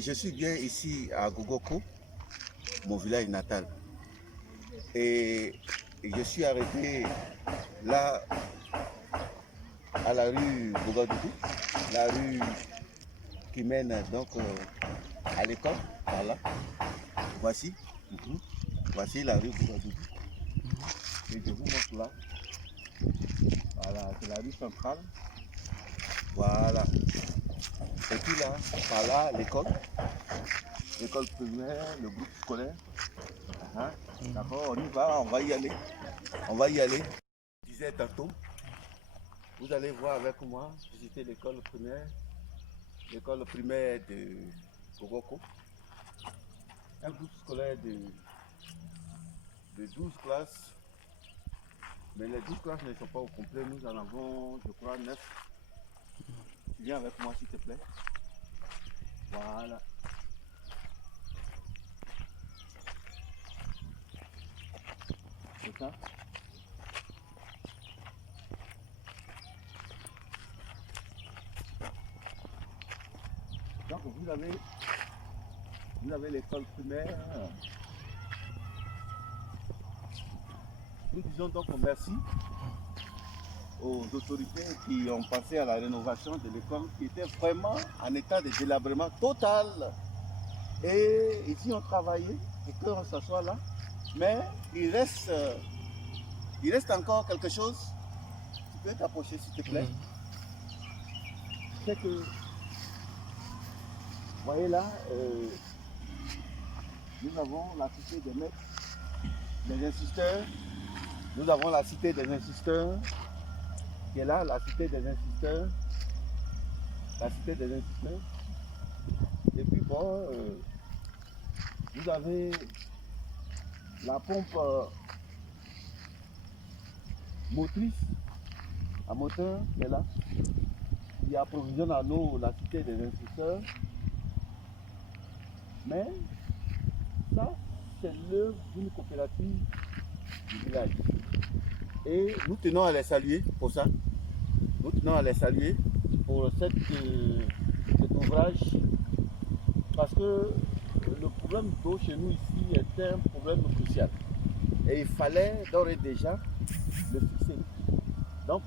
je suis bien ici à Gogoko, mon village natal. Et je suis arrêté là à la rue Bougadougou, la rue qui mène donc à l'école. Voilà. Voici. Voici la rue Bougadougou. Et je vous montre là. Voilà, c'est la rue centrale. Voilà. Et puis là, par là, l'école. L'école primaire, le groupe scolaire. D'accord, on y va, on va y aller. On va y aller. Je disais tantôt, vous allez voir avec moi, visiter l'école primaire de Gogoko. Un groupe scolaire de 12 classes. Mais les 12 classes ne sont pas au complet. Nous en avons, je crois, 9. Tu viens avec moi, s'il te plaît. Voilà. C'est ça. Donc vous avez l'école primaire. Nous disons donc merci aux autorités qui ont passé à la rénovation de l'école qui était vraiment en état de délabrement total. Et ici on travaillait et qu'on s'assoit là. Mais il reste encore quelque chose. Tu peux t'approcher s'il te plaît. C'est que, vous voyez là, nous avons la cité des maîtres, des insisteurs. Nous avons la cité des insisteurs qui est là, la cité des insisteurs. La cité des insisteurs. Et puis bon, vous avez la pompe motrice à moteur qui est là, qui approvisionne à l'eau la cité des insisteurs. Mais ça, c'est l'œuvre d'une coopérative du village. Et nous tenons à les saluer pour ça. Nous tenons à les saluer pour cet ouvrage. Parce que le problème d'eau chez nous ici est un problème crucial. Et il fallait d'ores et déjà le fixer. Donc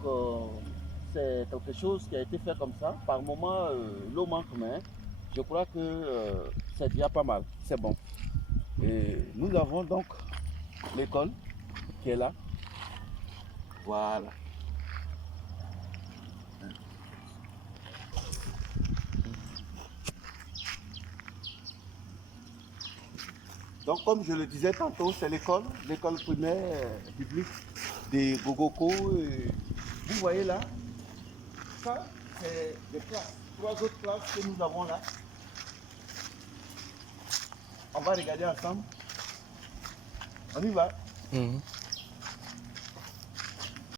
c'est quelque chose qui a été fait comme ça. Par moment, l'eau manque, mais je crois que c'est déjà pas mal. C'est bon. Et nous avons donc l'école qui est là. Voilà. Donc comme je le disais tantôt, c'est l'école primaire publique de Gogoko. Vous voyez là, ça c'est des classes, 3 autres classes que nous avons là. On va regarder ensemble. On y va.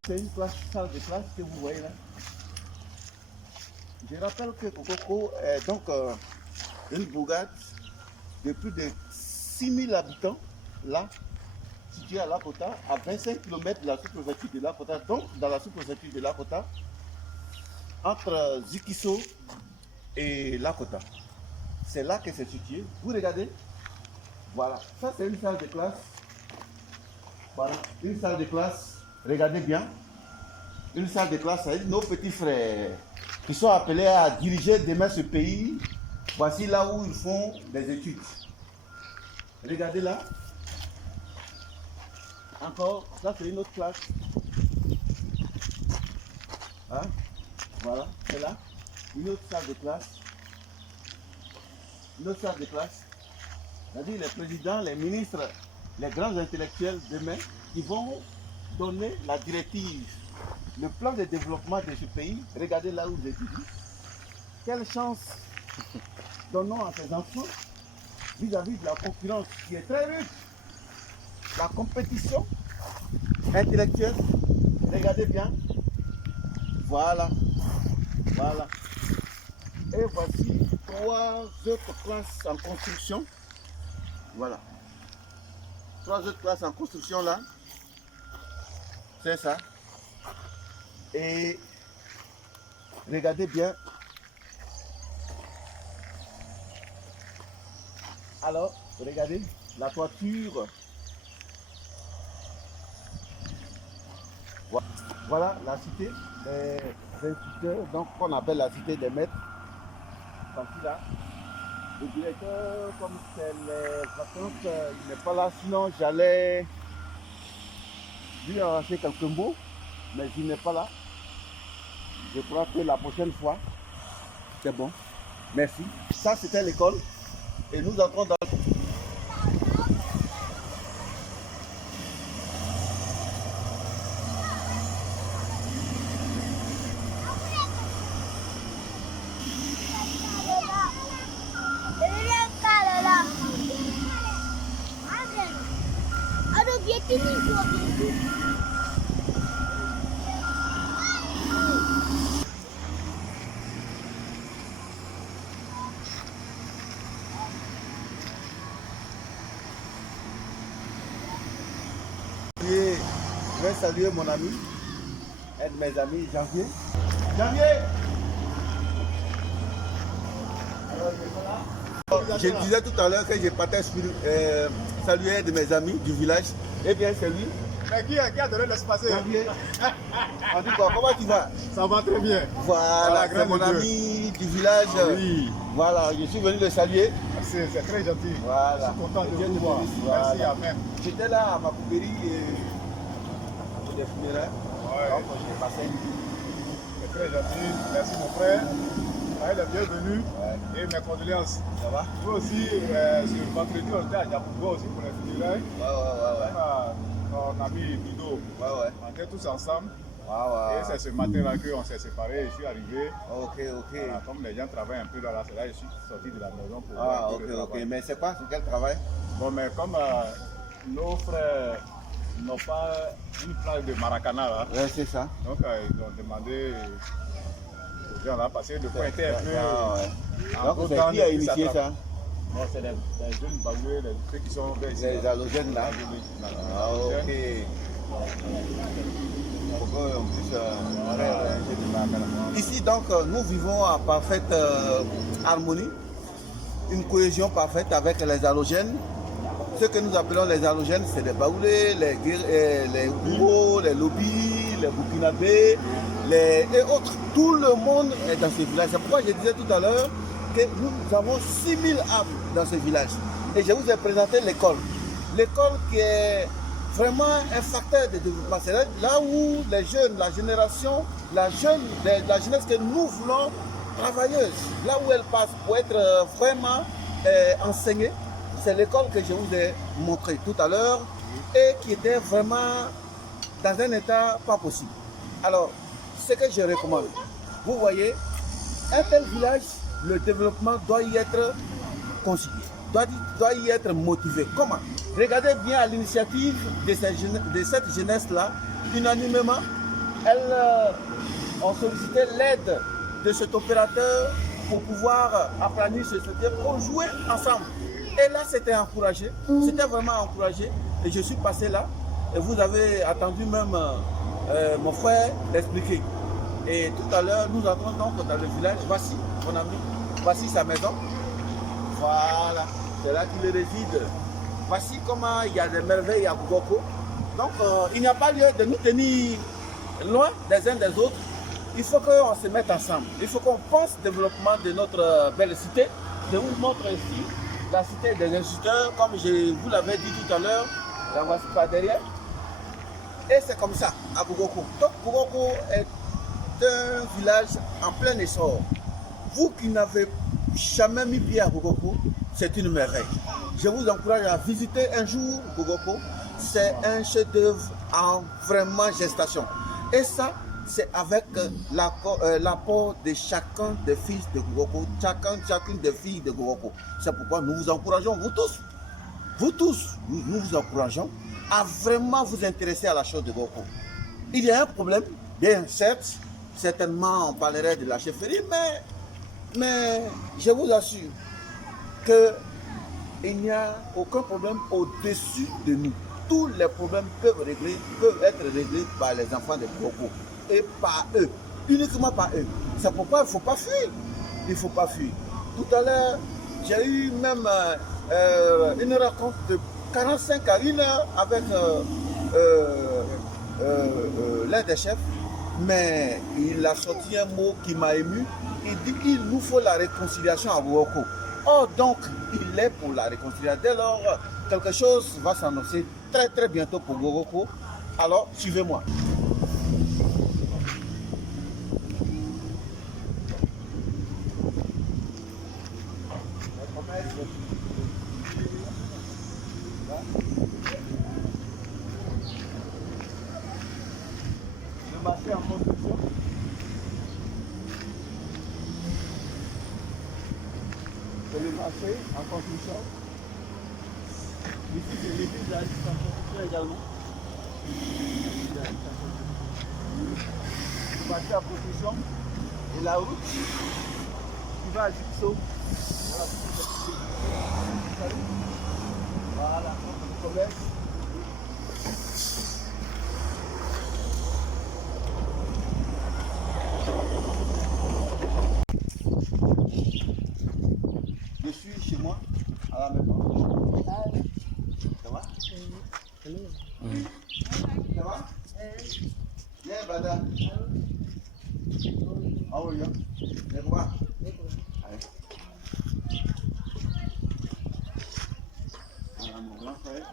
C'est une salle de classe que vous voyez là. Je rappelle que Gogoko est donc une bourgade de plus de 6000 habitants, là, située à Lakota, à 25 km de la sous-préfecture de Lakota, donc dans la sous-préfecture de Lakota, entre Zikiso et Lakota. C'est là que c'est situé. Vous regardez, voilà, ça c'est une salle de classe. Voilà, une salle de classe, regardez bien. Une salle de classe avec nos petits frères qui sont appelés à diriger demain ce pays. Voici là où ils font des études. Regardez là. Encore, ça c'est une autre classe. Hein? Voilà, c'est là. Une autre salle de classe. Une autre salle de classe. C'est-à-dire les présidents, les ministres, les grands intellectuels demain qui vont donner la directive, le plan de développement de ce pays. Regardez là où vous étudiez. Quelle chance donnons à ces enfants vis-à-vis de la concurrence qui est très rude. La compétition intellectuelle, regardez bien. Voilà. Voilà. Et voici 3 autres classes en construction. Voilà. 3 autres classes en construction là. C'est ça. Et regardez bien. Alors, regardez, la toiture. Voilà la cité des instituteurs, donc qu'on appelle la cité des maîtres. Ici là, le directeur, comme c'est les vacances, il n'est pas là, sinon j'allais lui arracher quelques mots, mais il n'est pas là. Je crois que la prochaine fois, c'est bon. Merci. Ça, c'était l'école. Et nous entrons dans... Je vais saluer mon ami, un de mes amis, Janvier. Janvier! Je disais tout à l'heure que je partais saluer un de mes amis du village. Eh bien, c'est lui. Mais qui a donné l'espace? Janvier. On dit quoi? Comment tu vas? Ça va très bien. Voilà, c'est mon ami du village. Oui. Voilà, je suis venu le saluer. C'est très gentil. Voilà. Je suis content de vous voir. Voilà. Merci, Amen. J'étais là à Makuberi pour des funérailles. Ouais. Donc j'ai passé une nuit. C'est très gentil. Merci mon frère. Soyez les bienvenus. Ouais. Et mes condoléances. Ça va? Vous aussi, ce vendredi, on était à Djabougo aussi pour les funérailles. Ouais. Mon ami Bido. Ouais. On était tous ensemble. Ouais. Et c'est ce matin-là qu'on s'est séparés. Je suis arrivé. Ok. Voilà, comme les gens travaillent un peu là, c'est là que je suis sorti de la maison pour Ah, voir un peu le ok. travail. Mais c'est quoi? C'est quel travail? Bon, mais comme nos frères n'ont pas une place de Maracana là, Ouais, c'est ça. donc ils ont demandé aux gens là, parce que de pointer un peu. Ouais. en Donc gros c'est temps, qui a ils initié s'attrapent. ça? Bon, c'est les jeunes baoulés, ceux qui sont vers ici. Les halogènes là? Ah, ok. Pourquoi on puisse ici donc nous vivons en parfaite harmonie, une cohésion parfaite avec les halogènes. Ce que nous appelons les halogènes, c'est les baoulés, les Ouro, les lobbies, les burkinabés, et autres. Tout le monde est dans ce village. C'est pourquoi je disais tout à l'heure que nous avons 6000 âmes dans ce village. Et je vous ai présenté l'école. L'école qui est vraiment un facteur de développement. C'est là où les jeunes, la génération, la jeunesse que nous voulons travailleuse, là où elle passe pour être vraiment enseignée, c'est l'école que je vous ai montré tout à l'heure et qui était vraiment dans un état pas possible. Alors, ce que je recommande, vous voyez, un tel village, le développement doit y être consigné, doit y être motivé. Comment? Regardez bien à l'initiative de cette jeunesse-là, unanimement, elles ont sollicité l'aide de cet opérateur pour pouvoir aplanir ce secteur, pour jouer ensemble. Et là, c'était encouragé, c'était vraiment encouragé. Et je suis passé là, et vous avez attendu même mon frère l'expliquer. Et tout à l'heure, nous entrons donc dans le village. Voici mon ami, voici sa maison. Voilà, c'est là qu'il réside. Voici comment il y a des merveilles à Gougoko. Donc, il n'y a pas lieu de nous tenir loin des uns des autres. Il faut qu'on se mette ensemble. Il faut qu'on pense au développement de notre belle cité. Je vous montre ici la cité des instituteurs, comme je vous l'avais dit tout à l'heure. La voici par derrière. Et c'est comme ça à Gougoko. Donc, Gougoko est un village en plein essor. Vous qui n'avez jamais mis pied à Gougoko, c'est une merveille. Je vous encourage à visiter un jour Gougoko. C'est un chef-d'œuvre en vraiment gestation. Et ça, c'est avec l'apport de chacun des fils de Gougoko, chacune des filles de Gougoko. C'est pourquoi nous vous encourageons, vous tous, nous vous encourageons à vraiment vous intéresser à la chose de Gougoko. Il y a un problème, bien certes, certainement on parlerait de la chefferie, mais je vous assure qu'il n'y a aucun problème au-dessus de nous. Tous les problèmes peuvent être réglés par les enfants de Gougoko et par eux, uniquement par eux. C'est pourquoi il ne faut pas fuir. Il ne faut pas fuir. Tout à l'heure, j'ai eu même une rencontre de 45 à 1 heure avec l'un des chefs, mais il a sorti un mot qui m'a ému. Il dit qu'il nous faut la réconciliation à Bogoko. Or, donc, il est pour la réconciliation. Dès lors, quelque chose va s'annoncer très très bientôt pour Bogoko. Alors, suivez-moi. Le marché en construction. C'est le marché en construction. Ici, c'est l'église en construction également. Le marché en construction. Et la route qui va à Gipso. Voilà, le commerce. Je suis chez moi, à la maison. Ça va? Ça va? Viens, Bada. How are you? Viens voir. Allez. Voilà mon grand frère.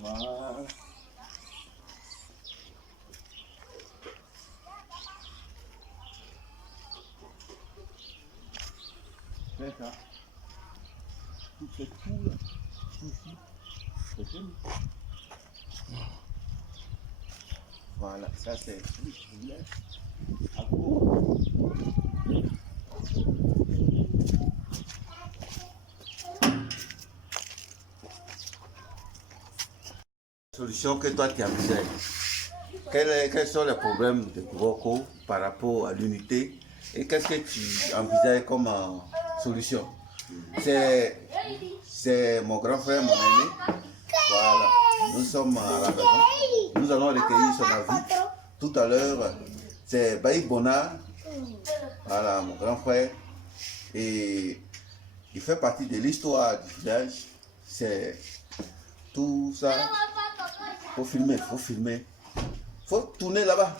Voilà. Fais ça. Tout ce tout là. Ici. C'est fini. Voilà, ça c'est tout ce que je voulais. À court. Solution que toi tu envisages. Quels sont les problèmes de Bogoko par rapport à l'unité et qu'est-ce que tu envisages comme solution? C'est mon grand frère, mon aîné. Voilà, nous sommes à la maison. Nous allons recueillir son avis. Tout à l'heure, c'est Baï Bonard. Voilà, mon grand frère. Et il fait partie de l'histoire du village. C'est tout ça. Faut filmer, faut filmer. Faut tourner là-bas.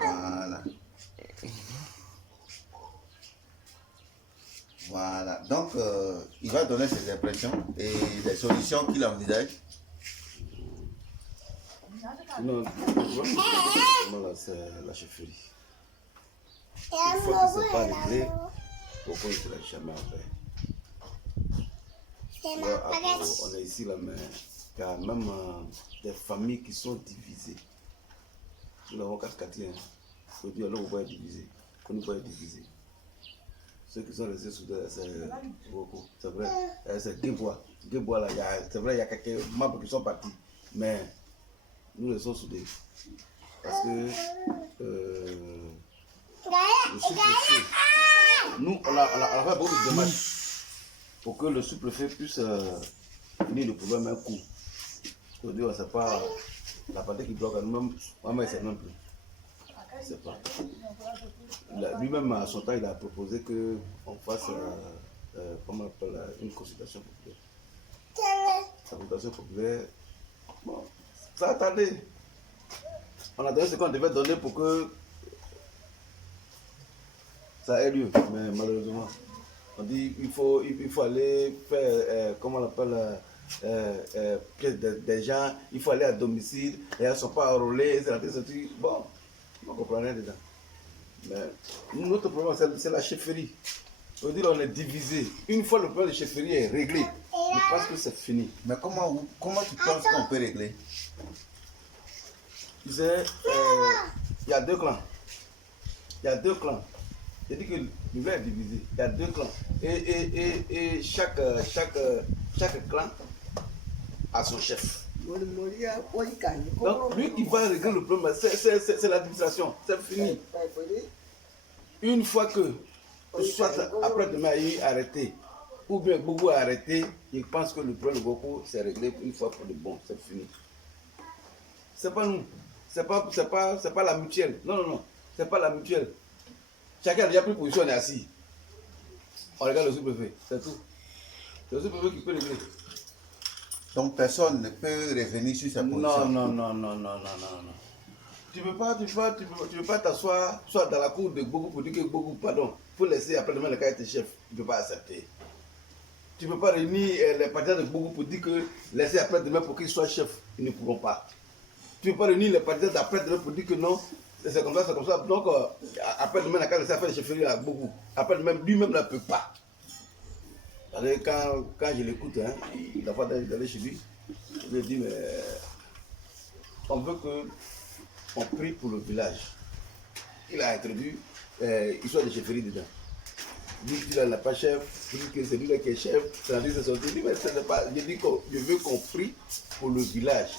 Voilà. Voilà. Donc, il va donner ses impressions et les solutions qu'il envisage. Non, là, c'est la chefferie. Une fois que c'est pas réglé, pourquoi il ne l'a jamais fait? On est ici là, mais il y a même des familles qui sont divisées. Nous avons quatre quartiers. Il faut dire, là, on va être divisé. On va être divisé. Ceux qui sont restés soudés, c'est beaucoup. C'est vrai. C'est deux bois. Deux bois là, c'est vrai, il y a quelques membres qui sont partis. Mais nous les sommes soudés. Parce que le sous-préfet, nous, on a fait beaucoup de démarches pour que le sous-préfet puisse finir le problème un coup. Aujourd'hui, c'est pas la partie qui bloque à nous-mêmes, moi-même, c'est même plus. C'est pas. Lui-même, à son temps, il a proposé qu'on fasse comment on appelle, une consultation populaire. La consultation populaire, bon, ça a tardé. On a donné ce qu'on devait donner pour que ça ait lieu, mais malheureusement, on dit il faut aller faire, comment on appelle, des gens, il faut aller à domicile, et elles ne sont pas enrôlées, c'est bon, on ne comprend rien dedans. Mais notre problème, c'est la chefferie. Aujourd'hui, on est divisé. Une fois le problème de chefferie est réglé, je pense que c'est fini. Mais comment tu penses qu'on peut régler? Tu sais, il y a deux clans. Il y a deux clans. J'ai dit que le village est divisé. Il y a deux clans. Et chaque clan a son chef. Donc, lui qui va régler le problème, c'est l'administration. C'est fini. Une fois que, soit après-demain, il est arrêté, ou bien Bobo est arrêté, il pense que le problème de Boko, c'est réglé une fois pour de bon. C'est fini. C'est pas nous. c'est pas la mutuelle. Non, non, non. C'est pas la mutuelle. Chacun a déjà pris position, on est assis. On regarde le sous-préfet, c'est tout. C'est le sous-préfet qui peut régler. Donc personne ne peut revenir sur sa position. Non. Tu ne peux pas t'asseoir soit dans la cour de Gbogbo pour dire que Gbogbo, pardon, pour laisser après-demain le cas être chef. Tu ne peux pas accepter. Tu ne peux pas réunir les partisans de Gbogbo pour dire que laisser après-demain pour qu'ils soient chefs. Ils ne pourront pas. Tu ne peux pas réunir les partisans d'après-demain pour dire que non, c'est comme ça, c'est comme ça. Donc, après-demain, la laisser faire les chefferies à Gbogbo. Après-demain, lui-même ne peut pas. Quand je l'écoute, hein, il a pas d'aller chez lui, je lui dis, mais on veut qu'on prie pour le village. Il a introduit histoire de chefferie dedans. Il dit qu'il n'a pas chef, il dit que c'est lui qui est chef, c'est lui qui est sorti. Il dit, mais ce n'est pas, je dis que je veux qu'on prie pour le village.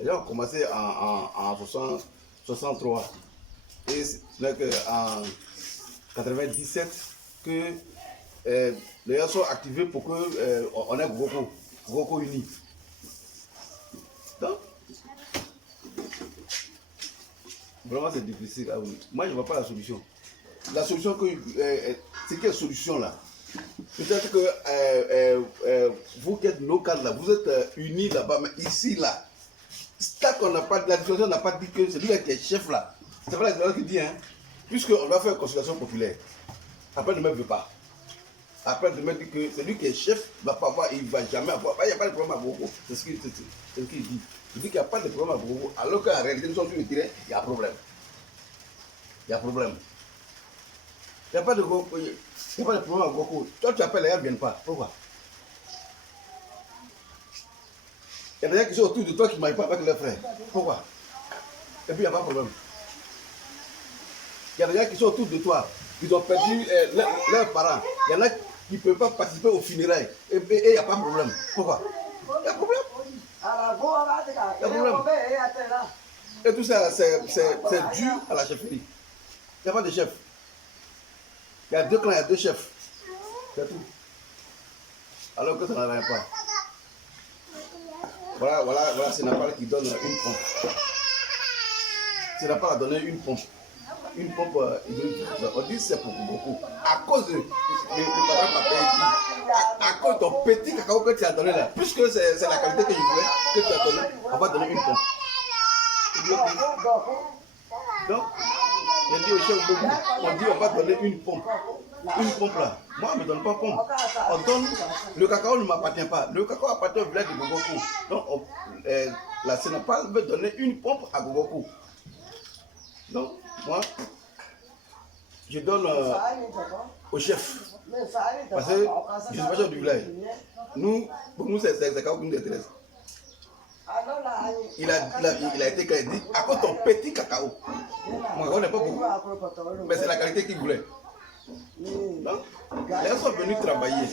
Les gens ont commencé en 63. Et c'est en 97 que les gens sont activés pour qu'on ait Goko uni. Donc, vraiment c'est difficile. Ah oui. Moi je ne vois pas la solution. La solution c'est quelle solution là? Peut-être que vous qui êtes nos cadres là, vous êtes unis là-bas, mais ici là, tant qu'on n'a pas, la discussion n'a pas dit que c'est lui qui est chef là. C'est pas la discussion qui dit, hein, puisqu'on va faire une consultation populaire. Après ne me veut pas. Après de me dire que c'est lui qui est chef, il ne va pas avoir, il ne va jamais avoir. Il n'y a pas de problème à Gbogbo. C'est ce qu'il dit. Il dit qu'il n'y a pas de problème à Gbogbo, alors qu'en réalité, nous sommes sur le terrain, il y a problème. Il y a problème. Il n'y a pas de problème à Gbogbo. Toi, tu appelles, les gens ne viennent pas. Pourquoi? Il y a des gens qui sont autour de toi qui ne marchent pas avec leurs frères. Pourquoi? Et puis il n'y a pas de problème. Il y a des gens qui sont autour de toi, ils ont perdu leurs parents. Il y en a qui ne peuvent pas participer aux funérailles. Et il n'y a pas de problème. Pourquoi? Il y a problème. Il y a problème. Et tout ça, c'est dû à la chefferie. Il n'y a pas de chef. Il y a 2 clans, il y a 2 chefs. C'est tout. Alors que ça n'en pas. Voilà, c'est Napal qui donne une pompe. C'est Napal a donné une pompe. Une pompe hydraulique. On dit c'est pour beaucoup. À cause de madame Papa, à cause de ton petit cacao que tu as donné là, puisque c'est la qualité que je voulais, que tu as donné, on va donner une pompe. Donc, j'ai dit au chef Bobo, on dit on va donner une pompe. Une pompe là. Moi, on ne me donne pas pompe. On donne, le cacao ne m'appartient pas. Le cacao appartient au village de Gogokou. Donc, la Sénapal veut donner une pompe à Gogokou. Donc, moi, je donne au chef. Parce que je ne suis pas chef du village. Nous, pour nous, c'est cacao qui nous intéresse. Il a été crédit à cause de ton petit cacao. Mon cacao n'est pas beaucoup. Mais c'est la qualité qu'il voulait. Donc, les gens sont venus travailler.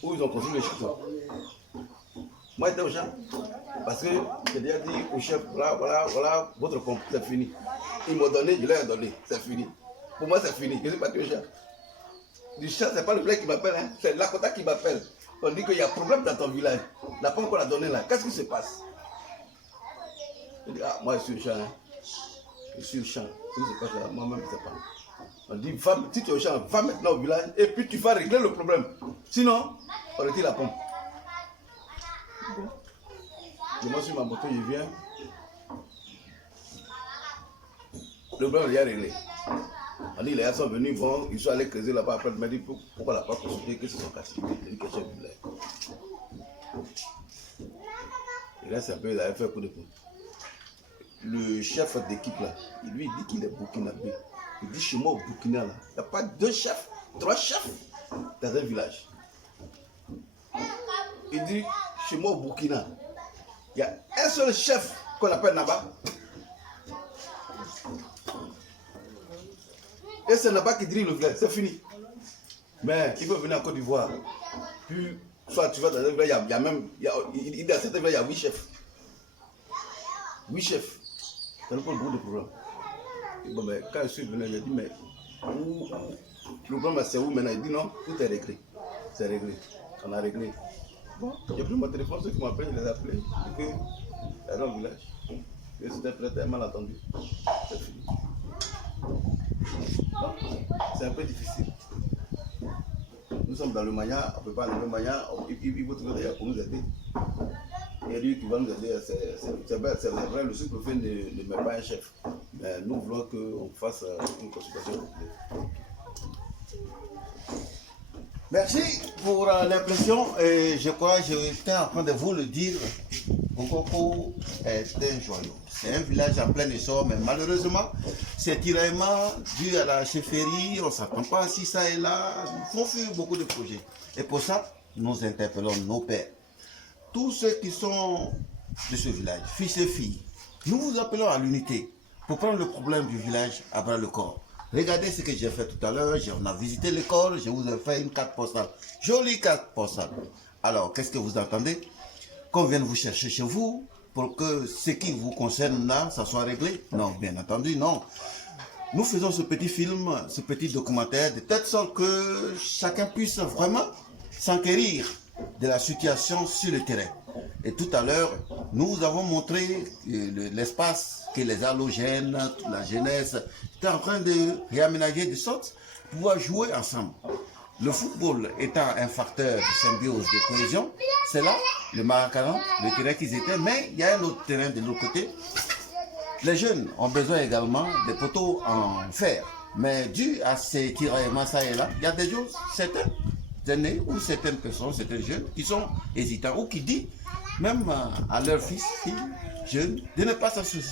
Où ils ont construit le château. Moi, j'étais au champ. Parce que j'ai déjà dit au chef, voilà, votre pompe, c'est fini. Ils m'ont donné, je leur ai donné, c'est fini. Pour moi, c'est fini. Je suis parti au champ. Du champ, ce n'est pas le village qui m'appelle, hein. C'est Lakota qui m'appelle. On dit qu'il y a problème dans ton village. La pompe qu'on a donnée là, qu'est-ce qui se passe? Je dis, ah, moi, je suis au champ. Hein. Je suis au champ. Ce qui se passe là, moi-même, je ne sais pas. On dit, si tu es au champ, va maintenant au village et puis tu vas régler le problème. Sinon, on retire la pompe. Je monte sur ma moto, je viens. Le problème est déjà réglé. On dit, les gars sont venus, bon, ils sont allés creuser là-bas. Après, ils m'ont dit, pourquoi on n'a pas consulté que c'est son cassé? Il dit que c'est village. Et là, c'est un peu, il avait fait un coup de poing. Le chef d'équipe là, il lui dit qu'il est burkinabé. Il dit chez moi au Burkina là, il n'y a pas 2 chefs, 3 chefs dans un village. Il dit chez moi au Burkina, il y a un seul chef qu'on appelle Naba. Et c'est Naba qui dirige le village, c'est fini. Mais il veut venir en Côte d'Ivoire. Puis, soit tu vas dans un village, il y a même, il dit à certains villages, il y a 8 chefs. 8 chefs. Ça nous pose beaucoup de problèmes. Et bon, ben, quand je suis venu, j'ai dit, mais le problème c'est où maintenant? Il dit non, tout est réglé. C'est réglé. On a réglé. Bon, j'ai pris mon téléphone, ceux qui m'appellent, je les ai appelés. Et que, elle est dans le village. Et c'était très malentendu. C'est fini. C'est un peu difficile. Nous sommes dans le Maya, on ne peut pas aller le Maya, il faut trouver d'ailleurs pour nous aider. Et lui qui va nous aider, c'est vrai, le sous-préfet ne met pas un chef. Mais nous voulons qu'on fasse une consultation. Merci pour l'impression. Et je crois que j'étais en train de vous le dire. Gokoko est un joyau. C'est un village en plein essor, mais malheureusement, c'est tiraillement dû à la chefferie. On ne s'attend pas si ça est là. Ils font fuir beaucoup de projets. Et pour ça, nous interpellons nos pères. Tous ceux qui sont de ce village, fils et filles, nous vous appelons à l'unité pour prendre le problème du village à bras le corps. Regardez ce que j'ai fait tout à l'heure, on a visité l'école, je vous ai fait une carte postale, jolie carte postale. Alors, qu'est-ce que vous entendez? Qu'on vienne vous chercher chez vous pour que ce qui vous concerne là, ça soit réglé? Non, bien entendu, non. Nous faisons ce petit film, ce petit documentaire, de telle sorte que chacun puisse vraiment s'enquérir de la situation sur le terrain. Et tout à l'heure, nous vous avons montré l'espace que les halogènes, la jeunesse, étaient en train de réaménager de sorte pour pouvoir jouer ensemble. Le football étant un facteur de symbiose, de cohésion, c'est là, le Maracaran, le terrain qu'ils étaient, mais il y a un autre terrain de l'autre côté. Les jeunes ont besoin également des poteaux en fer, mais dû à ces tiraillements ça et là, il y a des choses, certains aînés ou certaines personnes, certains jeunes qui sont hésitants ou qui disent même à leurs fils, filles, jeunes, de ne pas s'associer.